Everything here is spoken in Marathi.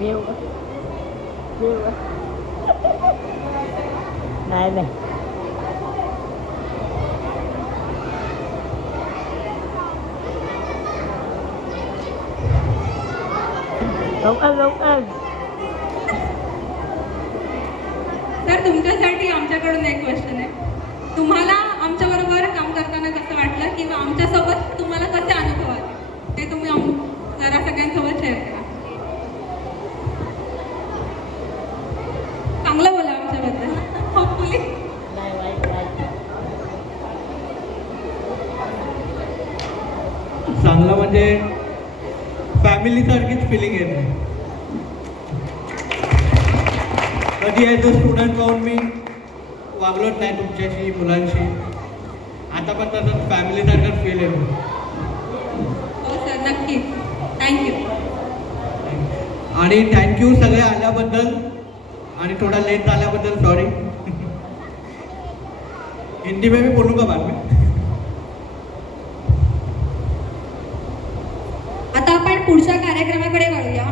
मी येऊ का? मी येऊ का? नाही नाही लवकर लवकर. सर तुमच्यासाठी आमच्याकडून एक क्वेश्चन आहे. तुम्हाला आमच्याबरोबर काम करताना कसं वाटलं किंवा आमच्यासोबत तुम्हाला कसे अनुभव आले ते तुम्ही जरा सगळ्यांसोबत शेअर करा. चांगलं बोला आमच्याबद्दल. होपफुली नाही वाईट वाईट. चांगलं म्हणजे फॅमिलीसारखीच फिलिंग येते. कधी ॲज अ स्टुडंट पाहून मी वागलोच नाही तुमच्याशी मुलांशी. आता पण तसंच फॅमिलीसारखंच फील येतो. हो सर नक्कीच. थँक्यू. आणि थँक्यू सगळे आल्याबद्दल आणि थोडा लेट झाल्याबद्दल सॉरी. हिंदी में भी बोलूँगा बाद में. आता आपण पुढच्या कार्यक्रमाकडे वळूया.